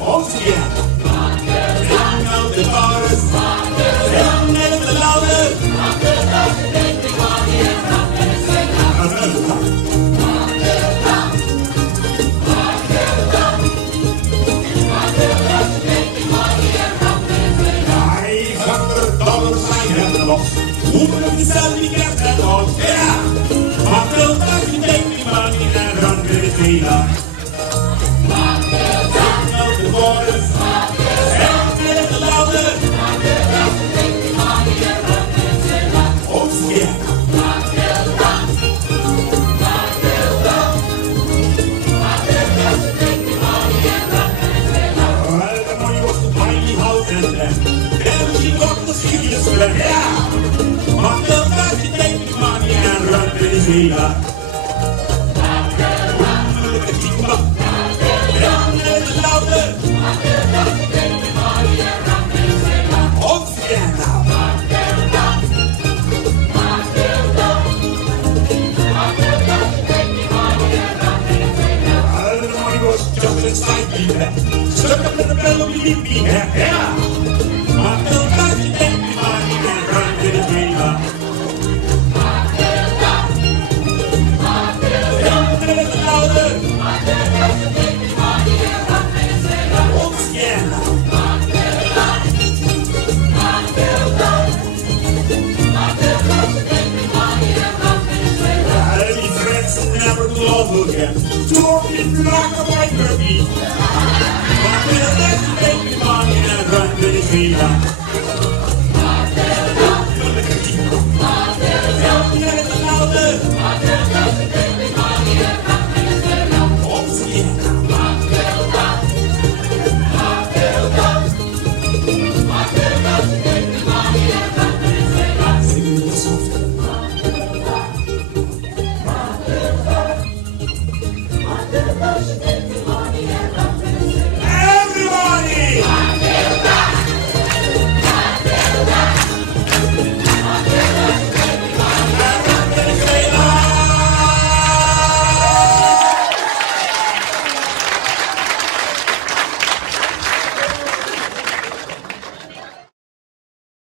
Oh yeah, down of the forest, down of the louder. $500 I have lost. Woman of the Sally got that lost. Yeah, my girl got to take me money and run to the trailer. Yeah, my girl got to take me money and run to the trailer. Inside me there, stuck up in the bellow, leave me there. Yeah, my girl got to take me money and run to the trailer. Oh yeah, now. These friends never will all again. Talk me like a white turkey. My girl got to take me money and run to the trailer. Russian